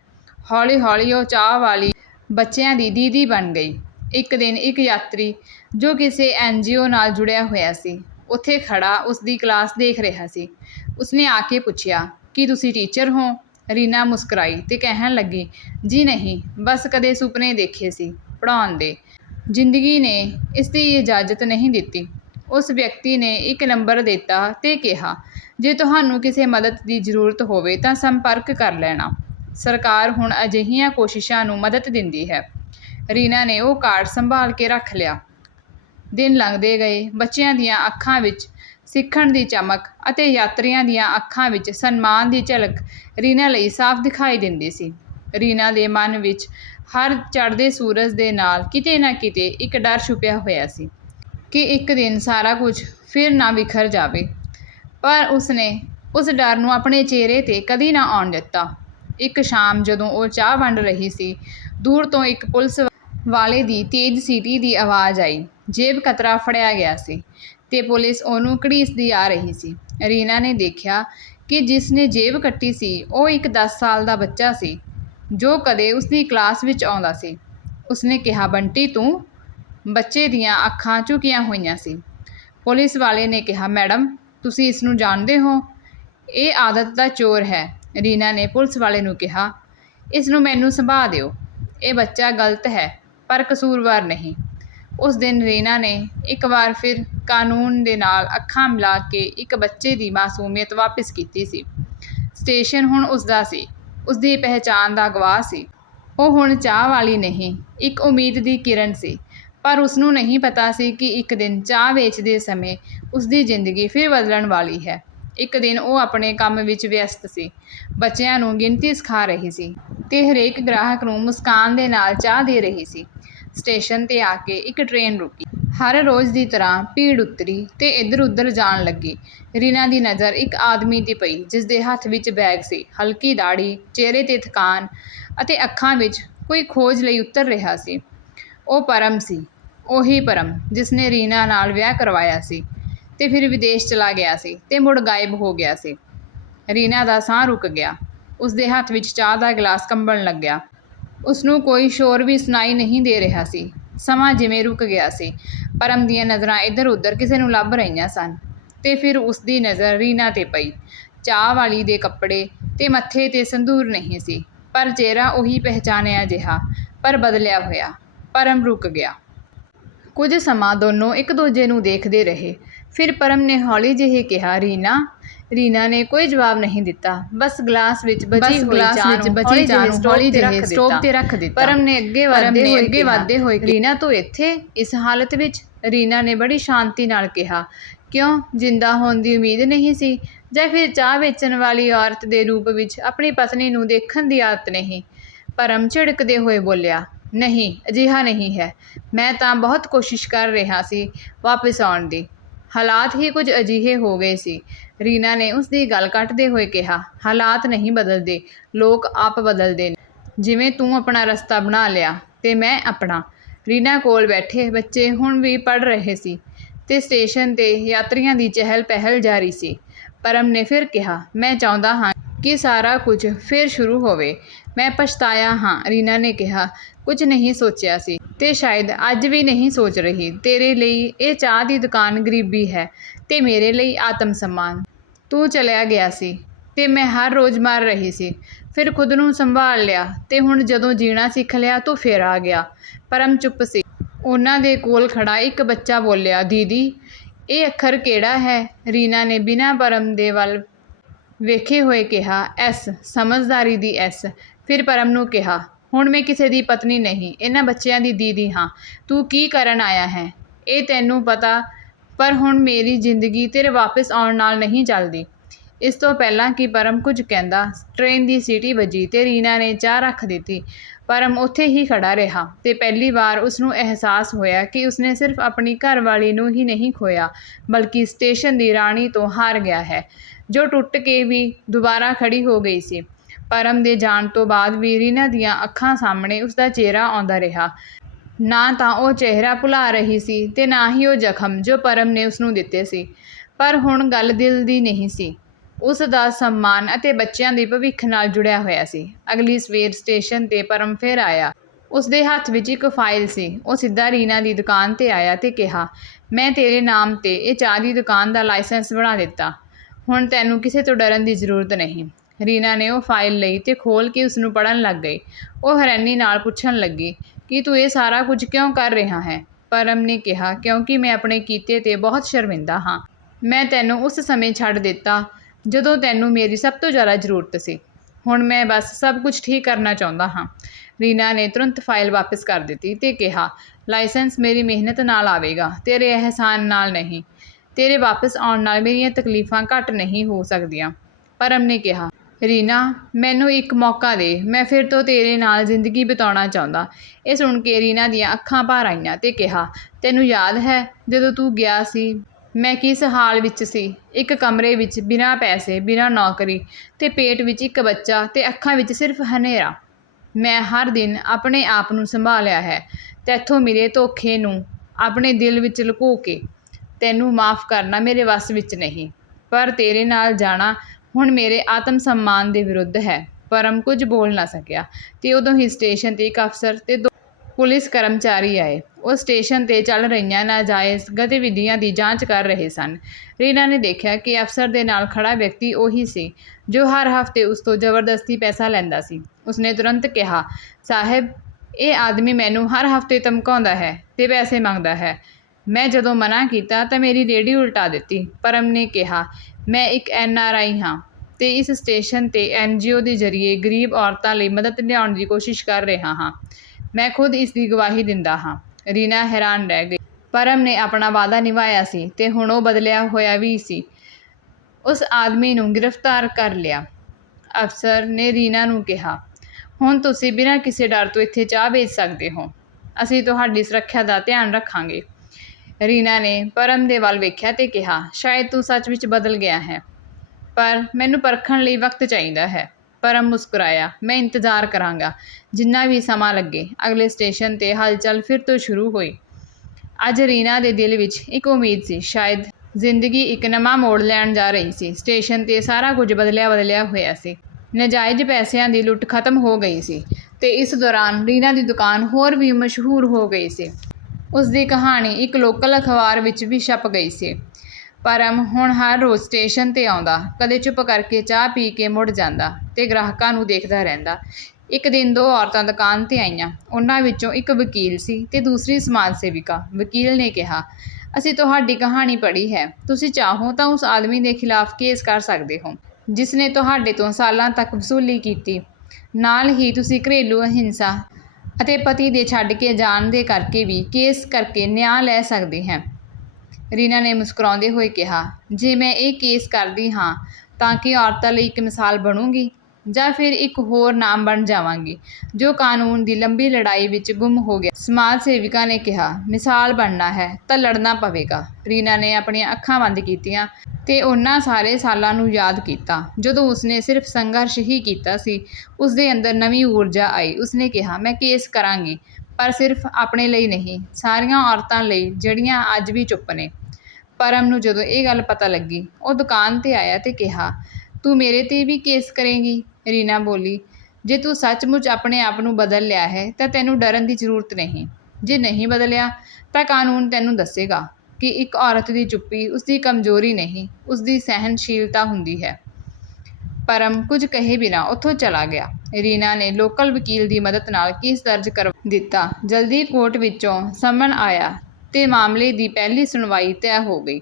ਹੌਲੀ-ਹੌਲੀ ਉਹ ਚਾਹ ਵਾਲੀ ਬੱਚਿਆਂ ਦੀ ਦੀਦੀ ਬਣ ਗਈ। ਇੱਕ ਦਿਨ ਇੱਕ ਯਾਤਰੀ ਜੋ ਕਿਸੇ ਐੱਨ ਜੀ ਓ ਨਾਲ ਜੁੜਿਆ ਹੋਇਆ ਸੀ। ਉੱਥੇ ਖੜ੍ਹਾ ਉਸ ਦੀ ਕਲਾਸ ਦੇਖ ਰਿਹਾ ਸੀ। ਉਸਨੇ ਆ ਕੇ ਪੁੱਛਿਆ, ਕੀ ਤੁਸੀਂ ਟੀਚਰ ਹੋ? ਰੀਨਾ ਮੁਸਕਰਾਈ ਤੇ ਕਹਿਣ ਲੱਗੀ, ਜੀ ਨਹੀਂ, ਬਸ ਕਦੇ ਸੁਪਨੇ ਦੇਖੇ ਸੀ, ਪੜ੍ਹਾਉਣ ਦੇ। ਜ਼ਿੰਦਗੀ ਨੇ ਇਸ ਦੀ ਇਜਾਜ਼ਤ ਨਹੀਂ ਦਿੱਤੀ। ਉਸ ਵਿਅਕਤੀ ਨੇ ਇੱਕ ਨੰਬਰ ਦਿੱਤਾ ਤੇ ਕਿਹਾ, ਜੇ ਤੁਹਾਨੂੰ ਕਿਸੇ ਮਦਦ ਦੀ ਜ਼ਰੂਰਤ ਹੋਵੇ ਤਾਂ ਸੰਪਰਕ ਕਰ ਲੈਣਾ। ਸਰਕਾਰ ਹੁਣ ਅਜਿਹੀਆਂ ਕੋਸ਼ਿਸ਼ਾਂ ਨੂੰ ਮਦਦ ਦਿੰਦੀ ਹੈ। ਰੀਨਾ ਨੇ ਉਹ ਕਾਰਡ ਸੰਭਾਲ ਕੇ ਰੱਖ ਲਿਆ। ਦਿਨ ਲੰਘਦੇ ਗਏ। ਬੱਚਿਆਂ ਦੀਆਂ ਅੱਖਾਂ ਵਿੱਚ ਸਿੱਖਣ ਦੀ ਚਮਕ ਅਤੇ ਯਾਤਰੀਆਂ ਦੀਆਂ ਅੱਖਾਂ ਵਿੱਚ ਸਨਮਾਨ ਦੀ ਝਲਕ ਰੀਨਾ ਲਈ ਸਾਫ਼ ਦਿਖਾਈ ਦਿੰਦੀ ਸੀ। ਰੀਨਾ ਦੇ ਮਨ ਵਿੱਚ ਹਰ ਚੜ੍ਹਦੇ ਸੂਰਜ ਦੇ ਨਾਲ ਕਿਤੇ ਨਾ ਕਿਤੇ ਇੱਕ ਡਰ ਛੁਪਿਆ ਹੋਇਆ ਸੀ ਕਿ ਇੱਕ ਦਿਨ ਸਾਰਾ ਕੁਝ ਫਿਰ ਨਾ ਵਿਖਰ ਜਾਵੇ। ਪਰ ਉਸਨੇ ਉਸ ਡਰ ਨੂੰ ਆਪਣੇ ਚਿਹਰੇ 'ਤੇ ਕਦੀ ਨਾ ਆਉਣ ਦਿੱਤਾ। ਇੱਕ ਸ਼ਾਮ ਜਦੋਂ ਉਹ ਚਾਹ ਵੰਡ ਰਹੀ ਸੀ, ਦੂਰ ਤੋਂ ਇੱਕ ਪੁਲਿਸ ਵਾਲੇ ਦੀ ਤੇਜ਼ ਸੀਟੀ ਦੀ ਆਵਾਜ਼ ਆਈ। ਜੇਬ ਕਤਰਾ ਫੜਿਆ ਗਿਆ ਸੀ ਤੇ ਪੁਲਿਸ ਉਹਨੂੰ ਘੜੀਸਦੀ ਆ ਰਹੀ ਸੀ। ਰੀਨਾ ਨੇ ਦੇਖਿਆ ਕਿ ਜਿਸ ਨੇ ਜੇਬ ਕੱਟੀ ਸੀ, ਉਹ ਇੱਕ ਦਸ ਸਾਲ ਦਾ ਬੱਚਾ ਸੀ, ਜੋ ਕਦੇ ਉਸਦੀ ਕਲਾਸ ਵਿੱਚ ਆਉਂਦਾ ਸੀ। ਉਸਨੇ ਕਿਹਾ, ਬੰਟੀ, ਤੂੰ ਬੱਚੇ ਦੀਆਂ ਅੱਖਾਂ ਝੁਕੀਆਂ ਹੋਈਆਂ ਸੀ। ਪੁਲਿਸ ਵਾਲੇ ਨੇ ਕਿਹਾ, ਮੈਡਮ, ਤੁਸੀਂ ਇਸਨੂੰ ਜਾਣਦੇ ਹੋ? ਇਹ ਆਦਤ ਦਾ ਚੋਰ ਹੈ। ਰੀਨਾ ਨੇ ਪੁਲਿਸ ਵਾਲੇ ਨੂੰ ਕਿਹਾ, ਇਸ ਨੂੰ ਮੈਨੂੰ ਸੰਭਾ ਦਿਓ। ਇਹ ਬੱਚਾ ਗਲਤ ਹੈ, ਪਰ ਕਸੂਰਵਾਰ ਨਹੀਂ। ਉਸ ਦਿਨ ਰੀਨਾ ਨੇ ਇੱਕ ਵਾਰ ਫਿਰ ਕਾਨੂੰਨ ਦੇ ਨਾਲ ਅੱਖਾਂ ਮਿਲਾ ਕੇ ਇੱਕ ਬੱਚੇ ਦੀ ਮਾਸੂਮੀਅਤ ਵਾਪਸ ਕੀਤੀ ਸੀ। ਸਟੇਸ਼ਨ ਹੁਣ ਉਸਦਾ ਸੀ, ਉਸਦੀ ਪਹਿਚਾਣ ਦਾ ਗਵਾਹ ਸੀ। ਉਹ ਹੁਣ ਚਾਹ ਵਾਲੀ ਨਹੀਂ, ਇੱਕ ਉਮੀਦ ਦੀ ਕਿਰਨ ਸੀ, ਪਰ ਉਸਨੂੰ ਨਹੀਂ ਪਤਾ ਸੀ ਕਿ ਇੱਕ ਦਿਨ ਚਾਹ ਵੇਚਦੇ ਸਮੇਂ ਉਸਦੀ ਜ਼ਿੰਦਗੀ ਫਿਰ ਬਦਲਣ ਵਾਲੀ ਹੈ। ਇੱਕ ਦਿਨ ਉਹ ਆਪਣੇ ਕੰਮ ਵਿੱਚ ਵਿਅਸਤ ਸੀ। ਬੱਚਿਆਂ ਨੂੰ ਗਿਣਤੀ ਸਿਖਾ ਰਹੀ ਸੀ ਤੇ ਹਰੇਕ ਗ੍ਰਾਹਕ ਨੂੰ ਮੁਸਕਾਨ ਦੇ ਨਾਲ ਚਾਹ ਦੇ ਰਹੀ ਸੀ। ਸਟੇਸ਼ਨ ਤੇ ਆ ਕੇ ਇੱਕ ਟ੍ਰੇਨ ਰੁਕੀ। ਹਰ ਰੋਜ਼ ਦੀ ਤਰ੍ਹਾਂ ਭੀੜ ਉਤਰੀ ਤੇ ਇੱਧਰ-ਉੱਧਰ ਜਾਣ ਲੱਗੀ। ਰੀਨਾ ਦੀ ਨਜ਼ਰ ਇੱਕ ਆਦਮੀ ਦੀ ਪਈ ਜਿਸ ਦੇ ਹੱਥ ਵਿੱਚ ਬੈਗ ਸੀ। ਹਲਕੀ ਦਾੜੀ ਚਿਹਰੇ ਤੇ ਥਕਾਨ ਅਤੇ ਅੱਖਾਂ ਵਿੱਚ ਕੋਈ ਖੋਜ ਲਈ ਉਤਰ ਰਿਹਾ ਸੀ। ਉਹ ਪਰਮ ਸੀ, ਉਹੀ ਪਰਮ ਜਿਸ ਨੇ ਰੀਨਾ ਨਾਲ ਵਿਆਹ ਕਰਵਾਇਆ ਸੀ। ਤੇ ਫਿਰ ਵਿਦੇਸ਼ ਚਲਾ ਗਿਆ ਸੀ ਤੇ ਮੁੜ ਗਾਇਬ ਹੋ ਗਿਆ ਸੀ। ਰੀਨਾ ਦਾ ਸਾਹ ਰੁਕ ਗਿਆ। ਉਸ ਦੇ ਹੱਥ ਵਿੱਚ ਚਾਹ ਦਾ ਗਲਾਸ ਕੰਬਣ ਲੱਗਿਆ। ਉਸ ਨੂੰ ਕੋਈ ਸ਼ੋਰ ਵੀ ਸੁਣਾਈ ਨਹੀਂ ਦੇ ਰਿਹਾ ਸੀ। ਸਮਾਂ ਜਿਵੇਂ ਰੁਕ ਗਿਆ ਸੀ। ਪਰਮ ਦੀਆਂ ਨਜ਼ਰਾਂ ਇੱਧਰ-ਉੱਧਰ ਕਿਸੇ ਨੂੰ ਲੱਭ ਰਹੀਆਂ ਸਨ। ਤੇ ਫਿਰ ਉਸ ਦੀ ਨਜ਼ਰ ਰੀਨਾ ਤੇ ਪਈ। ਚਾਹ ਵਾਲੀ ਦੇ ਕੱਪੜੇ ਤੇ ਮੱਥੇ ਤੇ ਸੰਧੂਰ ਨਹੀਂ ਸੀ। ਪਰ ਚਿਹਰਾ ਉਹੀ ਪਹਿਚਾਨਿਆ ਜਿਹਾ, ਪਰ ਬਦਲਿਆ ਹੋਇਆ। ਪਰਮ ਰੁਕ ਗਿਆ। ਕੁਝ ਸਮਾਂ ਦੋਨੋਂ ਇੱਕ ਦੂਜੇ ਨੂੰ ਦੇਖਦੇ ਰਹੇ। ਫਿਰ ਪਰਮ ਨੇ ਹੌਲੀ ਜਿਹੇ ਕਿਹਾ ਰੀਨਾ ਰੀਨਾ ਨੇ ਕੋਈ ਜਵਾਬ ਨਹੀਂ ਦਿੱਤਾ। ਬਸ ਗਲਾਸ ਵਿੱਚ ਬਚੀ ਹੋਈ ਚਾਹ ਨੂੰ ਬਚੀ ਚਾਹ ਨੂੰ ਹੌਲੀ ਜਿਹੇ ਸਟੋਵ ਤੇ ਰੱਖ ਦਿੱਤਾ। ਪਰਮ ਨੇ ਅੱਗੇ ਵਧਦੇ ਹੋਏ ਅੱਗੇ ਵਧਦੇ ਹੋਏ ਰੀਨਾ ਤੂੰ ਇੱਥੇ ਇਸ ਹਾਲਤ ਵਿੱਚ? ਰੀਨਾ ਨੇ ਬੜੀ ਸ਼ਾਂਤੀ ਨਾਲ ਕਿਹਾ ਕਿਉਂ? ਜਿੰਦਾ ਹੋਣ ਦੀ ਉਮੀਦ ਨਹੀਂ ਸੀ? ਜਾਂ ਫਿਰ ਚਾਹ ਵੇਚਣ ਵਾਲੀ ਔਰਤ ਦੇ ਰੂਪ ਵਿੱਚ ਆਪਣੀ ਪਤਨੀ ਨੂੰ ਦੇਖਣ ਦੀ ਆਦਤ ਨਹੀਂ? ਪਰਮ ਝਿੜਕਦੇ ਹੋਏ ਬੋਲਿਆ ਨਹੀਂ ਅਜਿਹਾ ਨਹੀਂ ਹੈ। ਮੈਂ ਤਾਂ ਬਹੁਤ ਕੋਸ਼ਿਸ਼ ਕਰ ਰਿਹਾ ਸੀ ਵਾਪਸ ਆਉਣ ਦੀ। ਹਾਲਾਤ ਹੀ ਕੁਝ ਅਜਿਹੇ ਹੋ ਗਏ ਸੀ। ਰੀਨਾ ਨੇ ਉਸਦੀ ਗੱਲ ਕੱਟਦੇ ਹੋਏ ਕਿਹਾ, ਹਾਲਾਤ ਨਹੀਂ ਬਦਲਦੇ, ਲੋਕ ਆਪ ਬਦਲਦੇ ਨੇ। ਜਿਵੇਂ ਤੂੰ ਆਪਣਾ ਰਸਤਾ ਬਣਾ ਲਿਆ, ਤੇ ਮੈਂ ਆਪਣਾ। ਰੀਨਾ ਕੋਲ ਬੈਠੇ ਬੱਚੇ ਹੁਣ ਵੀ ਪੜ੍ਹ ਰਹੇ ਸੀ ਤੇ ਸਟੇਸ਼ਨ ਤੇ ਯਾਤਰੀਆਂ ਦੀ ਚਹਿਲ ਪਹਿਲ ਜਾਰੀ ਸੀ। ਪਰਮ ਨੇ ਫਿਰ ਕਿਹਾ, ਮੈਂ ਚਾਹੁੰਦਾ ਹਾਂ ਕਿ ਸਾਰਾ ਕੁਝ ਫਿਰ ਸ਼ੁਰੂ ਹੋਵੇ। ਮੈਂ ਪਛਤਾਇਆ ਹਾਂ, ਰੀਨਾ ਨੇ ਕਿਹਾ ਕੁਝ ਨਹੀਂ ਸੋਚਿਆ ਸੀ ਤੇ ਸ਼ਾਇਦ ਅੱਜ ਵੀ ਨਹੀਂ ਸੋਚ ਰਹੀ। ਤੇਰੇ ਲਈ ਇਹ ਚਾਹ ਦੀ ਦੁਕਾਨ ਗਰੀਬੀ ਹੈ ਤੇ ਮੇਰੇ ਲਈ ਆਤਮ ਸਨਮਾਨ। ਤੂੰ ਚਲਿਆ ਗਿਆ ਸੀ ਤੇ ਮੈਂ ਹਰ ਰੋਜ਼ ਮਰ ਰਹੀ ਸੀ। ਫਿਰ ਖੁਦ ਨੂੰ ਸੰਭਾਲ ਲਿਆ ਤੇ ਹੁਣ ਜਦੋਂ ਜੀਣਾ ਸਿੱਖ ਲਿਆ ਤੂੰ ਫੇਰ ਆ ਗਿਆ। ਪਰਮ ਚੁੱਪ ਸੀ। ਉਹਨਾਂ ਦੇ ਕੋਲ ਖੜਾ ਇੱਕ ਬੱਚਾ ਬੋਲਿਆ, ਦੀਦੀ, ਇਹ ਅੱਖਰ ਕਿਹੜਾ ਹੈ? ਰੀਨਾ ਨੇ ਬਿਨਾਂ ਪਰਮ ਦੇ ਵੱਲ ਵੇਖੇ ਹੋਏ ਕਿਹਾ, ਐਸ, ਸਮਝਦਾਰੀ ਦੀ ਐਸ। ਫਿਰ ਪਰਮ ਨੂੰ ਕਿਹਾ ਹੁਣ ਮੈਂ ਕਿਸੇ ਦੀ ਪਤਨੀ ਨਹੀਂ, ਇਹਨਾਂ ਬੱਚਿਆਂ ਦੀ ਦੀਦੀ ਹਾਂ। ਤੂੰ ਕੀ ਕਰਨ ਆਇਆ ਹੈ? ਇਹ ਤੈਨੂੰ ਪਤਾ, ਪਰ ਹੁਣ ਮੇਰੀ ਜ਼ਿੰਦਗੀ ਤੇਰੇ ਵਾਪਸ ਆਉਣ ਨਾਲ ਨਹੀਂ ਚੱਲਦੀ। ਇਸ ਤੋਂ ਪਹਿਲਾਂ ਕਿ ਪਰਮ ਕੁਝ ਕਹਿੰਦਾ, ਟ੍ਰੇਨ ਦੀ ਸੀਟੀ ਵੱਜੀ ਤੇ ਰੀਨਾ ਨੇ ਚਾਹ ਰੱਖ ਦਿੱਤੀ। ਪਰਮ ਉੱਥੇ ਹੀ ਖੜਾ ਰਿਹਾ ਤੇ ਪਹਿਲੀ ਵਾਰ ਉਸ ਨੂੰ ਅਹਿਸਾਸ ਹੋਇਆ ਕਿ ਉਸਨੇ ਸਿਰਫ ਆਪਣੀ ਘਰਵਾਲੀ ਨੂੰ ਹੀ ਨਹੀਂ ਖੋਇਆ, ਬਲਕਿ ਸਟੇਸ਼ਨ ਦੀ ਰਾਣੀ ਤੋਂ ਹਾਰ ਗਿਆ ਹੈ, ਜੋ ਟੁੱਟ ਕੇ ਵੀ ਦੁਬਾਰਾ ਖੜੀ ਹੋ ਗਈ ਸੀ। ਪਰਮ ਦੇ ਜਾਣ ਤੋਂ ਬਾਅਦ ਵੀ ਰੀਨਾ ਦੀਆਂ ਅੱਖਾਂ ਸਾਹਮਣੇ ਉਸਦਾ ਚਿਹਰਾ ਆਉਂਦਾ ਰਿਹਾ। ਨਾ ਤਾਂ ਉਹ ਚਿਹਰਾ ਭੁਲਾ ਰਹੀ ਸੀ ਤੇ ਨਾ ਹੀ ਉਹ ਜ਼ਖਮ ਜੋ ਪਰਮ ਨੇ ਉਸ ਨੂੰ ਦਿੱਤੇ ਸੀ। ਪਰ ਹੁਣ ਗੱਲ ਦਿਲ ਦੀ ਨਹੀਂ ਸੀ। ਉਸ ਦਾ ਸਨਮਾਨ ਅਤੇ ਬੱਚਿਆਂ ਦੇ ਭਵਿੱਖ ਨਾਲ ਜੁੜਿਆ ਹੋਇਆ ਸੀ। ਅਗਲੀ ਸਵੇਰ ਸਟੇਸ਼ਨ ਤੇ ਪਰਮ ਫਿਰ ਆਇਆ। ਉਸ ਦੇ ਹੱਥ ਵਿੱਚ ਇੱਕ ਫਾਈਲ ਸੀ। ਉਹ ਸਿੱਧਾ ਰੀਨਾ ਦੀ ਦੁਕਾਨ ਤੇ ਆਇਆ ਤੇ ਕਿਹਾ, ਮੈਂ ਤੇਰੇ ਨਾਮ ਤੇ ਇਹ ਚਾਹ ਦੀ ਦੁਕਾਨ ਦਾ ਲਾਇਸੈਂਸ ਬਣਾ ਦਿੱਤਾ। ਹੁਣ ਤੈਨੂੰ ਕਿਸੇ ਤੋਂ ਡਰਨ ਦੀ ਜ਼ਰੂਰਤ ਨਹੀਂ। ਰੀਨਾ ਨੇ ਉਹ ਫਾਈਲ ਲਈ ਤੇ ਖੋਲ੍ਹ ਕੇ ਉਸ ਨੂੰ ਪੜਨ ਲੱਗ ਗਈ। ਉਹ ਹੈਰਾਨੀ ਨਾਲ ਪੁੱਛਣ ਲੱਗੀ ਕਿ ਤੂੰ ਇਹ ਸਾਰਾ ਕੁਝ ਕਿਉਂ ਕਰ ਰਿਹਾ ਹੈ? ਪਰਮ ਨੇ ਕਿਹਾ, ਕਿਉਂਕਿ ਮੈਂ ਆਪਣੇ ਕੀਤੇ ਤੇ ਬਹੁਤ ਸ਼ਰਮਿੰਦਾ ਹਾਂ। ਮੈਂ ਤੈਨੂੰ ਉਸ ਸਮੇਂ ਛੱਡ ਦਿੱਤਾ ਜਦੋਂ ਤੈਨੂੰ ਮੇਰੀ ਸਭ ਤੋਂ ਜ਼ਿਆਦਾ ਜ਼ਰੂਰਤ ਸੀ। ਹੁਣ ਮੈਂ ਬਸ ਸਭ ਕੁਝ ਠੀਕ ਕਰਨਾ ਚਾਹੁੰਦਾ ਹਾਂ। ਰੀਨਾ ਨੇ ਤੁਰੰਤ ਫਾਈਲ ਵਾਪਸ ਕਰ ਦਿੱਤੀ ਤੇ ਕਿਹਾ ਲਾਇਸੈਂਸ ਮੇਰੀ ਮਿਹਨਤ ਨਾਲ ਆਵੇਗਾ, ਤੇਰੇ ਅਹਿਸਾਨ ਨਾਲ ਨਹੀਂ। ਤੇਰੇ ਵਾਪਸ ਆਉਣ ਨਾਲ ਮੇਰੀਆਂ ਤਕਲੀਫਾਂ ਘੱਟ ਨਹੀਂ ਹੋ ਸਕਦੀਆਂ। ਪਰਮ ਨੇ ਕਿਹਾ ਰੀਨਾ, ਮੈਨੂੰ ਇੱਕ ਮੌਕਾ ਦੇ। ਮੈਂ ਫਿਰ ਤੋਂ ਤੇਰੇ ਨਾਲ ਜ਼ਿੰਦਗੀ ਬਿਤਾਉਣਾ ਚਾਹੁੰਦਾ। ਇਹ ਸੁਣ ਕੇ ਰੀਨਾ ਦੀਆਂ ਅੱਖਾਂ ਭਰ ਆਈਆਂ ਤੇ ਕਿਹਾ, ਤੈਨੂੰ ਯਾਦ ਹੈ ਜਦੋਂ ਤੂੰ ਗਿਆ ਸੀ? ਮੈਂ ਕਿਸ ਹਾਲ ਵਿੱਚ ਸੀ? ਇੱਕ ਕਮਰੇ ਵਿੱਚ ਬਿਨਾਂ ਪੈਸੇ, ਬਿਨਾਂ ਨੌਕਰੀ ਤੇ ਪੇਟ ਵਿੱਚ ਇੱਕ ਬੱਚਾ ਤੇ ਅੱਖਾਂ ਵਿੱਚ ਸਿਰਫ ਹਨੇਰਾ। ਮੈਂ ਹਰ ਦਿਨ ਆਪਣੇ ਆਪ ਨੂੰ ਸੰਭਾਲਿਆ ਹੈ। ਤੈਥੋਂ ਮਿਲੇ ਧੋਖੇ ਨੂੰ ਆਪਣੇ ਦਿਲ ਵਿੱਚ ਲੁਕੋ ਕੇ। ਤੈਨੂੰ ਮਾਫ ਕਰਨਾ ਮੇਰੇ ਵੱਸ ਵਿੱਚ ਨਹੀਂ, ਪਰ ਤੇਰੇ ਨਾਲ ਜਾਣਾ ਹੁਣ ਮੇਰੇ ਆਤਮ ਸਨਮਾਨ ਦੇ ਵਿਰੁੱਧ ਹੈ। ਪਰਮ ਕੁਝ ਬੋਲ ਨਾ ਸਕਿਆ। ਤੇ ਉਦੋਂ ਹੀ ਸਟੇਸ਼ਨ ਤੇ ਇੱਕ ਅਫਸਰ ਤੇ ਦੋ ਪੁਲਿਸ ਕਰਮਚਾਰੀ ਆਏ। ਉਹ ਸਟੇਸ਼ਨ ਤੇ ਚੱਲ ਰਹੀਆਂ ਨਾਜਾਇਜ਼ ਗਤੀਵਿਧੀਆਂ ਦੀ ਜਾਂਚ ਕਰ ਰਹੇ ਸਨ। ਰੀਨਾ ਨੇ ਦੇਖਿਆ ਕਿ ਅਫਸਰ ਦੇ ਨਾਲ ਖੜਾ ਵਿਅਕਤੀ ਉਹੀ ਸੀ, ਜੋ ਹਰ ਹਫ਼ਤੇ ਉਸ ਤੋਂ ਜ਼ਬਰਦਸਤੀ ਪੈਸਾ ਲੈਂਦਾ ਸੀ। ਉਸਨੇ ਤੁਰੰਤ ਕਿਹਾ, ਸਾਹਿਬ, ਇਹ ਆਦਮੀ ਮੈਨੂੰ ਹਰ ਹਫ਼ਤੇ ਧਮਕਾਉਂਦਾ ਹੈ ਤੇ ਪੈਸੇ ਮੰਗਦਾ ਹੈ। ਮੈਂ ਜਦੋਂ ਮਨਾ ਕੀਤਾ ਤਾਂ ਮੇਰੀ ਰੇਡੀ ਉਲਟਾ ਦਿੱਤੀ। ਪਰਮ ਨੇ ਕਿਹਾ, ਮੈਂ ਇੱਕ ਐੱਨ ਆਰ ਆਈ ਹਾਂ ਅਤੇ ਇਸ ਸਟੇਸ਼ਨ ਤੇ ਐੱਨ ਜੀ ਓ ਦੇ ਜ਼ਰੀਏ ਗਰੀਬ ਔਰਤਾਂ ਲਈ ਮਦਦ ਲਿਆਉਣ ਦੀ ਕੋਸ਼ਿਸ਼ ਕਰ ਰਿਹਾ ਹਾਂ। ਮੈਂ ਖੁਦ ਇਸ ਦੀ ਗਵਾਹੀ ਦਿੰਦਾ ਹਾਂ। ਰੀਨਾ ਹੈਰਾਨ ਰਹਿ ਗਈ। ਪਰਮ ਨੇ ਆਪਣਾ ਵਾਅਦਾ ਨਿਭਾਇਆ ਸੀ ਅਤੇ ਹੁਣ ਉਹ ਬਦਲਿਆ ਹੋਇਆ ਵੀ ਸੀ। ਉਸ ਆਦਮੀ ਨੂੰ ਗ੍ਰਿਫਤਾਰ ਕਰ ਲਿਆ। ਅਫਸਰ ਨੇ ਰੀਨਾ ਨੂੰ ਕਿਹਾ, ਹੁਣ ਤੁਸੀਂ ਬਿਨਾਂ ਕਿਸੇ ਡਰ ਤੋਂ ਇੱਥੇ ਚਾਹ ਵੇਚ ਸਕਦੇ ਹੋ। ਅਸੀਂ ਤੁਹਾਡੀ ਸੁਰੱਖਿਆ ਦਾ ਧਿਆਨ ਰੱਖਾਂਗੇ। ਰੀਨਾ ਨੇ ਪਰਮ ਦੇ ਵੱਲ ਵੇਖਿਆ ਤੇ ਕਿਹਾ, ਸ਼ਾਇਦ ਤੂੰ ਸੱਚ ਵਿੱਚ ਬਦਲ ਗਿਆ ਹੈ। ਪਰ ਮੈਨੂੰ ਪਰਖਣ ਲਈ ਵਕਤ ਚਾਹੀਦਾ ਹੈ। ਪਰਮ ਮੁਸਕਰਾਇਆ, ਮੈਂ ਇੰਤਜ਼ਾਰ ਕਰਾਂਗਾ। ਜਿੰਨਾ ਵੀ ਸਮਾਂ ਲੱਗੇ, ਅਗਲੇ ਸਟੇਸ਼ਨ ਤੇ ਹਲਚਲ ਫਿਰ ਤੋਂ ਸ਼ੁਰੂ ਹੋਈ। ਅੱਜ ਰੀਨਾ ਦੇ ਦਿਲ ਵਿੱਚ ਇੱਕ ਉਮੀਦ ਸੀ, ਸ਼ਾਇਦ ਜ਼ਿੰਦਗੀ ਇੱਕ ਨਵਾਂ ਮੋੜ ਲੈਣ ਜਾ ਰਹੀ ਸੀ। ਸਟੇਸ਼ਨ ਤੇ ਸਾਰਾ ਕੁਝ ਬਦਲਿਆ ਬਦਲਿਆ ਹੋਇਆ ਸੀ। ਨਾਜਾਇਜ਼ ਪੈਸਿਆਂ ਦੀ ਲੁੱਟ ਖਤਮ ਹੋ ਗਈ ਸੀ ਤੇ ਇਸ ਦੌਰਾਨ ਰੀਨਾ ਦੀ ਦੁਕਾਨ ਹੋਰ ਵੀ ਮਸ਼ਹੂਰ ਹੋ ਗਈ ਸੀ। ਉਸ ਦੀ ਕਹਾਣੀ ਇੱਕ ਲੋਕਲ ਅਖਬਾਰ ਵਿੱਚ ਵੀ ਛਪ ਗਈ ਸੀ। ਪਰਮ ਹੁਣ ਹਰ ਰੋਜ਼ ਸਟੇਸ਼ਨ ਤੇ ਆਉਂਦਾ, ਕਦੇ ਚੁੱਪ ਕਰਕੇ ਚਾਹ ਪੀ ਕੇ ਮੁੜ ਜਾਂਦਾ ਤੇ ਗ੍ਰਾਹਕਾਂ ਨੂੰ ਦੇਖਦਾ ਰਹਿੰਦਾ। ਇੱਕ ਦਿਨ ਦੋ ਔਰਤਾਂ ਦੁਕਾਨ ਤੇ ਆਈਆਂ, ਉਹਨਾਂ ਵਿੱਚੋਂ ਇੱਕ ਵਕੀਲ ਸੀ ਤੇ ਦੂਸਰੀ ਸਮਾਜ ਸੇਵਿਕਾ। ਵਕੀਲ ਨੇ ਕਿਹਾ, ਅਸੀਂ ਤੁਹਾਡੀ ਕਹਾਣੀ ਪੜ੍ਹੀ ਹੈ, ਤੁਸੀਂ ਚਾਹੋ ਤਾਂ ਉਸ ਆਦਮੀ ਦੇ ਖਿਲਾਫ ਕੇਸ ਕਰ ਸਕਦੇ ਹੋ ਜਿਸ ਨੇ ਤੁਹਾਡੇ ਤੋਂ ਸਾਲਾਂ ਤੱਕ ਵਸੂਲੀ ਕੀਤੀ। ਨਾਲ ਹੀ ਤੁਸੀਂ ਘਰੇਲੂ ਅਹਿੰਸਾ ਅਤੇ ਪਤੀ ਦੇ ਛੱਡ ਕੇ ਜਾਣ ਦੇ ਕਰਕੇ ਵੀ ਕੇਸ ਕਰਕੇ ਨਿਆਂ ਲੈ ਸਕਦੀ ਹੈ। ਰੀਨਾ ਨੇ ਮੁਸਕਰਾਉਂਦੇ ਹੋਏ ਕਿਹਾ, ਜੇ ਮੈਂ ਇਹ ਕੇਸ ਕਰਦੀ ਹਾਂ ਤਾਂ ਕਿ ਔਰਤਾਂ ਲਈ ਇੱਕ ਮਿਸਾਲ ਬਣੂਗੀ? ਜਾਂ ਫਿਰ ਇੱਕ ਹੋਰ ਨਾਮ ਬਣ ਜਾਵਾਂਗੀ, ਜੋ ਕਾਨੂੰਨ ਦੀ ਲੰਬੀ ਲੜਾਈ ਵਿੱਚ ਗੁੰਮ ਹੋ ਗਿਆ। ਸਮਾਜ ਸੇਵਿਕਾ ਨੇ ਕਿਹਾ, ਮਿਸਾਲ ਬਣਨਾ ਹੈ, ਤਾਂ ਲੜਨਾ ਪਵੇਗਾ। ਰੀਨਾ ਨੇ ਆਪਣੀਆਂ ਅੱਖਾਂ ਬੰਦ ਕੀਤੀਆਂ ਤੇ ਉਹਨਾਂ ਸਾਰੇ ਸਾਲਾਂ ਨੂੰ ਯਾਦ ਕੀਤਾ। ਜਦੋਂ ਉਸਨੇ ਸਿਰਫ ਸੰਘਰਸ਼ ਹੀ ਕੀਤਾ ਸੀ, ਉਸਦੇ ਅੰਦਰ ਨਵੀਂ ਊਰਜਾ ਆਈ। ਉਸਨੇ ਕਿਹਾ, ਮੈਂ ਕੇਸ ਕਰਾਂਗੀ, ਪਰ ਸਿਰਫ ਆਪਣੇ ਲਈ ਨਹੀਂ, ਸਾਰੀਆਂ ਔਰਤਾਂ ਲਈ, ਜਿਹੜੀਆਂ ਅੱਜ ਵੀ ਚੁੱਪ ਨੇ। ਪਰਮ ਨੂੰ ਜਦੋਂ ਇਹ ਗੱਲ ਪਤਾ ਲੱਗੀ, ਉਹ ਦੁਕਾਨ ਤੇ ਆਇਆ ਤੇ ਕਿਹਾ ਤੂੰ ਮੇਰੇ ਤੇ ਵੀ ਕੇਸ ਕਰੇਂਗੀ? ਰੀਨਾ ਬੋਲੀ, ਜੇ ਤੂੰ ਸੱਚਮੁੱਚ ਆਪਣੇ ਆਪ ਨੂੰ ਬਦਲ ਲਿਆ ਹੈ, ਤਾਂ ਤੈਨੂੰ ਡਰਨ ਦੀ ਜ਼ਰੂਰਤ ਨਹੀਂ। ਜੇ ਨਹੀਂ ਬਦਲਿਆ, ਤਾਂ ਕਾਨੂੰਨ ਤੈਨੂੰ ਦੱਸੇਗਾ ਕਿ ਇੱਕ ਔਰਤ ਦੀ ਚੁੱਪੀ ਉਸਦੀ ਕਮਜ਼ੋਰੀ ਨਹੀਂ, ਉਸਦੀ ਸਹਿਣਸ਼ੀਲਤਾ ਹੁੰਦੀ ਹੈ। ਪਰਮ ਕੁਝ ਕਹੇ ਬਿਨਾਂ ਉੱਥੋਂ ਚਲਾ ਗਿਆ। ਰੀਨਾ ਨੇ ਲੋਕਲ ਵਕੀਲ ਦੀ ਮਦਦ ਨਾਲ ਕੇਸ ਦਰਜ ਕਰਵਾ ਦਿੱਤਾ। ਜਲਦੀ ਕੋਰਟ ਵਿੱਚੋਂ ਸਮਨ ਆਇਆ ਤੇ ਮਾਮਲੇ ਦੀ ਪਹਿਲੀ ਸੁਣਵਾਈ ਤੈਅ ਹੋ ਗਈ।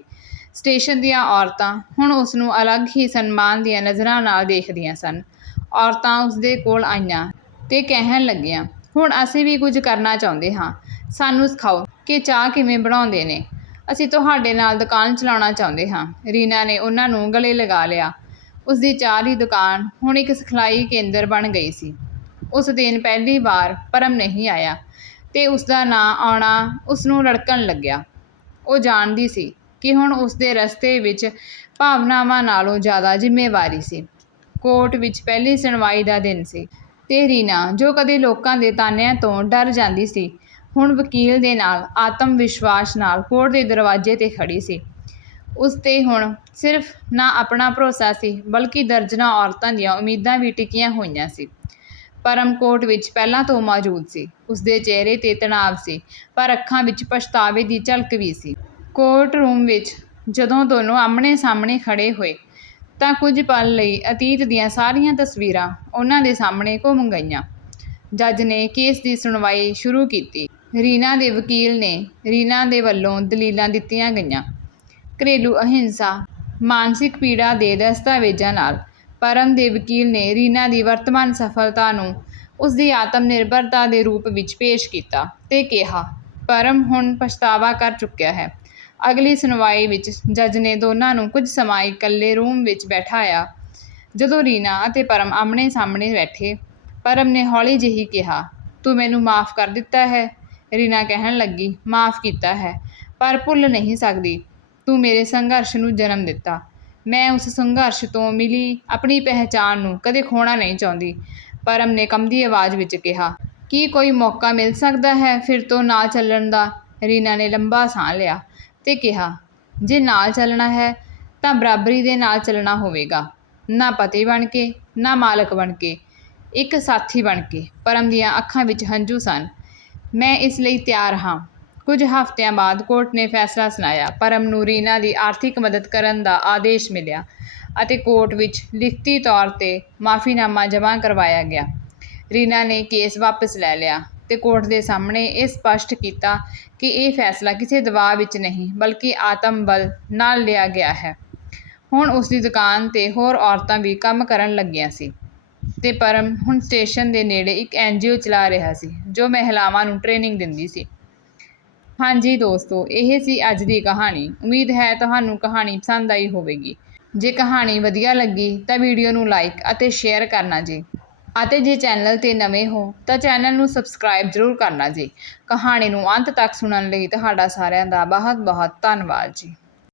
ਸਟੇਸ਼ਨ ਦੀਆਂ ਔਰਤਾਂ ਹੁਣ ਉਸ ਨੂੰ ਅਲੱਗ ਹੀ ਸਨਮਾਨ ਦੀਆਂ ਨਜ਼ਰਾਂ ਨਾਲ ਦੇਖਦੀਆਂ ਸਨ। ਔਰਤਾਂ ਉਸ ਦੇ ਕੋਲ ਆਈਆਂ ਤੇ ਕਹਿਣ ਲੱਗੀਆਂ, ਹੁਣ ਅਸੀਂ ਵੀ ਕੁਝ ਕਰਨਾ ਚਾਹੁੰਦੇ ਹਾਂ। ਸਾਨੂੰ ਸਿਖਾਓ ਕਿ ਚਾਹ ਕਿਵੇਂ ਬਣਾਉਂਦੇ ਨੇ। ਅਸੀਂ ਤੁਹਾਡੇ ਨਾਲ ਦੁਕਾਨ ਚਲਾਉਣਾ ਚਾਹੁੰਦੇ ਹਾਂ। ਰੀਨਾ ਨੇ ਉਹਨਾਂ ਨੂੰ ਗਲੇ ਲਗਾ ਲਿਆ। ਉਸ ਦੀ ਚਾਹ ਦੀ ਦੁਕਾਨ ਹੁਣ ਇੱਕ ਸਿਖਲਾਈ ਕੇਂਦਰ ਬਣ ਗਈ ਸੀ। ਉਸ ਦਿਨ ਪਹਿਲੀ ਵਾਰ ਪਰਮ ਨਹੀਂ ਆਇਆ ਤੇ ਉਸ ਦਾ ਨਾਂ ਆਉਣਾ ਉਸ ਨੂੰ ਰੜਕਣ ਲੱਗਿਆ। ਉਹ ਜਾਣਦੀ ਸੀ ਕਿ ਹੁਣ ਉਸ ਦੇ ਰਸਤੇ ਵਿੱਚ ਭਾਵਨਾਵਾਂ ਨਾਲੋਂ ਜ਼ਿਆਦਾ ਜ਼ਿੰਮੇਵਾਰੀ ਸੀ। ਕੋਰਟ ਵਿੱਚ ਪਹਿਲੀ ਸੁਣਵਾਈ ਦਾ ਦਿਨ ਸੀ। ਤੇ ਰੀਨਾ ਜੋ ਕਦੇ ਲੋਕਾਂ ਦੇ ਤਾਨਿਆਂ ਤੋਂ ਡਰ ਜਾਂਦੀ ਸੀ, ਹੁਣ ਵਕੀਲ ਦੇ ਨਾਲ, ਆਤਮ ਵਿਸ਼ਵਾਸ ਨਾਲ ਕੋਰਟ ਦੇ ਦਰਵਾਜ਼ੇ ਤੇ ਖੜ੍ਹੀ ਸੀ। ਉਸ ਤੇ ਹੁਣ ਸਿਰਫ ਨਾ ਆਪਣਾ ਭਰੋਸਾ ਸੀ, ਬਲਕਿ ਦਰਜਨਾਂ ਔਰਤਾਂ ਦੀਆਂ ਉਮੀਦਾਂ ਵੀ ਟਿਕੀਆਂ ਹੋਈਆਂ ਸੀ। ਪਰਮ ਕੋਰਟ ਵਿੱਚ ਪਹਿਲਾਂ ਤੋਂ ਮੌਜੂਦ ਸੀ। ਉਸ ਦੇ ਚਿਹਰੇ ਤੇ ਤਣਾਅ ਸੀ, ਪਰ ਅੱਖਾਂ ਵਿੱਚ ਪਛਤਾਵੇ ਦੀ ਝਲਕ ਵੀ ਸੀ। ਕੋਰਟ ਰੂਮ ਵਿੱਚ ਜਦੋਂ ਦੋਨੋਂ ਆਮਣੇ ਸਾਹਮਣੇ ਖੜੇ ਹੋਏ ਤਾਂ ਕੁਝ ਪਲ ਲਈ ਅਤੀਤ ਦੀਆਂ ਸਾਰੀਆਂ ਤਸਵੀਰਾਂ ਉਹਨਾਂ ਦੇ ਸਾਹਮਣੇ ਘੁੰਮ ਗਈਆਂ। ਜੱਜ ਨੇ ਕੇਸ ਦੀ ਸੁਣਵਾਈ ਸ਼ੁਰੂ ਕੀਤੀ। ਰੀਨਾ ਦੇ ਵਕੀਲ ਨੇ ਰੀਨਾ ਦੇ ਵੱਲੋਂ ਦਲੀਲਾਂ ਦਿੱਤੀਆਂ ਗਈਆਂ। ਘਰੇਲੂ ਅਹਿੰਸਾ, ਮਾਨਸਿਕ ਪੀੜਾ ਦੇ ਦਸਤਾਵੇਜ਼ਾਂ ਨਾਲ ਪਰਮ ਦੇ ਵਕੀਲ ਨੇ ਰੀਨਾ ਦੀ ਵਰਤਮਾਨ ਸਫਲਤਾ ਨੂੰ ਉਸਦੀ ਆਤਮ ਨਿਰਭਰਤਾ ਦੇ ਰੂਪ ਵਿੱਚ ਪੇਸ਼ ਕੀਤਾ ਤੇ ਕਿਹਾ, ਪਰਮ ਹੁਣ ਪਛਤਾਵਾ ਕਰ ਚੁੱਕਿਆ ਹੈ। ਅਗਲੀ ਸੁਣਵਾਈ ਵਿੱਚ ਜੱਜ ਨੇ ਦੋਨਾਂ ਨੂੰ ਕੁਝ ਸਮਾਂ ਇਕੱਲੇ ਰੂਮ ਵਿੱਚ ਬਿਠਾਇਆ। ਜਦੋਂ ਰੀਨਾ ਅਤੇ ਪਰਮ ਆਮਣੇ ਸਾਹਮਣੇ ਬੈਠੇ, ਪਰਮ ਨੇ ਹੌਲੀ ਜਿਹੀ ਕਿਹਾ, ਤੂੰ ਮੈਨੂੰ ਮਾਫ ਕਰ ਦਿੱਤਾ ਹੈ। ਰੀਨਾ ਕਹਿਣ ਲੱਗੀ, ਮਾਫ ਕੀਤਾ ਹੈ, ਪਰ ਭੁੱਲ ਨਹੀਂ ਸਕਦੀ। ਤੂੰ ਮੇਰੇ ਸੰਘਰਸ਼ ਨੂੰ ਜਨਮ ਦਿੱਤਾ। ਮੈਂ ਉਸ ਸੰਘਰਸ਼ ਤੋਂ ਮਿਲੀ, ਆਪਣੀ ਪਹਿਚਾਣ ਨੂੰ ਕਦੇ ਖੋਣਾ ਨਹੀਂ ਚਾਹੁੰਦੀ। ਪਰਮ ਨੇ ਕੰਬਦੀ ਆਵਾਜ਼ ਵਿੱਚ ਕਿਹਾ, ਕੀ ਕੋਈ ਮੌਕਾ ਮਿਲ ਸਕਦਾ ਹੈ ਫਿਰ ਤੋਂ ਨਾਲ ਚੱਲਣ ਦਾ? ਰੀਨਾ ਨੇ ਲੰਬਾ ਸਾਹ ਲਿਆ। ਤੇ ਕਿਹਾ, ਜੇ ਨਾਲ ਚੱਲਣਾ ਹੈ, ਤਾਂ ਬਰਾਬਰੀ ਦੇ ਨਾਲ ਚੱਲਣਾ ਹੋਵੇਗਾ। ਨਾ ਪਤੀ ਬਣ ਕੇ, ਨਾ ਮਾਲਕ ਬਣ ਕੇ, ਇੱਕ ਸਾਥੀ ਬਣ ਕੇ, ਪਰਮ ਦੀਆਂ ਅੱਖਾਂ ਵਿੱਚ ਹੰਝੂ ਸਨ। ਮੈਂ ਇਸ ਲਈ ਤਿਆਰ ਹਾਂ। ਕੁਝ ਹਫ਼ਤਿਆਂ ਬਾਅਦ ਕੋਰਟ ਨੇ ਫੈਸਲਾ ਸੁਣਾਇਆ। ਪਰਮ ਨੂੰ ਰੀਨਾ ਦੀ ਆਰਥਿਕ ਮਦਦ ਕਰਨ ਦਾ ਆਦੇਸ਼ ਮਿਲਿਆ ਅਤੇ ਕੋਰਟ ਵਿੱਚ ਲਿਖਤੀ ਤੌਰ ਤੇ ਮਾਫੀਨਾਮਾ ਜਮ੍ਹਾਂ ਕਰਵਾਇਆ ਗਿਆ। ਰੀਨਾ ਨੇ ਕੇਸ ਵਾਪਸ ਲੈ ਲਿਆ। ਤੇ ਕੋਰਟ ਦੇ ਸਾਹਮਣੇ ਇਹ ਸਪਸ਼ਟ ਕੀਤਾ ਕਿ ਇਹ ਫੈਸਲਾ ਕਿਸੇ ਦਬਾਅ ਵਿੱਚ ਨਹੀਂ, ਬਲਕਿ ਆਤਮ ਬਲ ਨਾਲ ਲਿਆ ਗਿਆ ਹੈ। ਹੁਣ ਉਸ ਦੀ ਦੁਕਾਨ ਤੇ ਹੋਰ ਔਰਤਾਂ ਵੀ ਕੰਮ ਕਰਨ ਲੱਗੀਆਂ ਸੀ। ਤੇ ਪਰਮ ਹੁਣ ਸਟੇਸ਼ਨ ਦੇ ਨੇੜੇ ਇੱਕ ਐਨਜੀਓ ਚਲਾ ਰਿਹਾ ਸੀ, ਜੋ ਮਹਿਲਾਵਾਂ ਨੂੰ ਟ੍ਰੇਨਿੰਗ ਦਿੰਦੀ ਸੀ। ਹਾਂਜੀ ਦੋਸਤੋ, ਇਹ ਸੀ ਅੱਜ ਦੀ ਕਹਾਣੀ। ਉਮੀਦ ਹੈ ਤੁਹਾਨੂੰ ਕਹਾਣੀ ਪਸੰਦ ਆਈ ਹੋਵੇਗੀ। ਜੇ ਕਹਾਣੀ ਵਧੀਆ ਲੱਗੀ ਤਾਂ ਵੀਡੀਓ ਨੂੰ ਲਾਈਕ ਅਤੇ ਸ਼ੇਅਰ ਕਰਨਾ ਜੀ। ਅਤੇ ਜੇ ਚੈਨਲ ਤੇ ਨਵੇਂ ਹੋ, ਤਾਂ ਚੈਨਲ ਨੂੰ ਸਬਸਕ੍ਰਾਈਬ ਜ਼ਰੂਰ ਕਰਨਾ ਜੀ। ਕਹਾਣੀ ਨੂੰ ਅੰਤ ਤੱਕ ਸੁਣਨ ਲਈ ਤੁਹਾਡਾ ਸਾਰਿਆਂ ਦਾ ਬਹੁਤ ਬਹੁਤ ਧੰਨਵਾਦ ਜੀ।